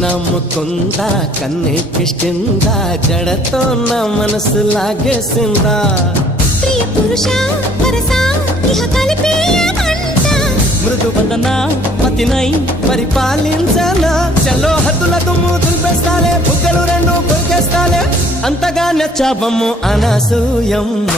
కృష్ణ ముకుంద కన్నెక్కిష్టిందా జడతో నా మనసు లాగేసిందా ప్రియ పురుష వరస ఇహ కలిపేయమంట మృదు వదన పతినై పరిపాలించనా చలో హద్దులకు మూతులు పెస్తాలే బుగ్గలు రెండు కొరికేస్తాలే అంతగా నచ్చాబమ్ము అనసూయమ్మ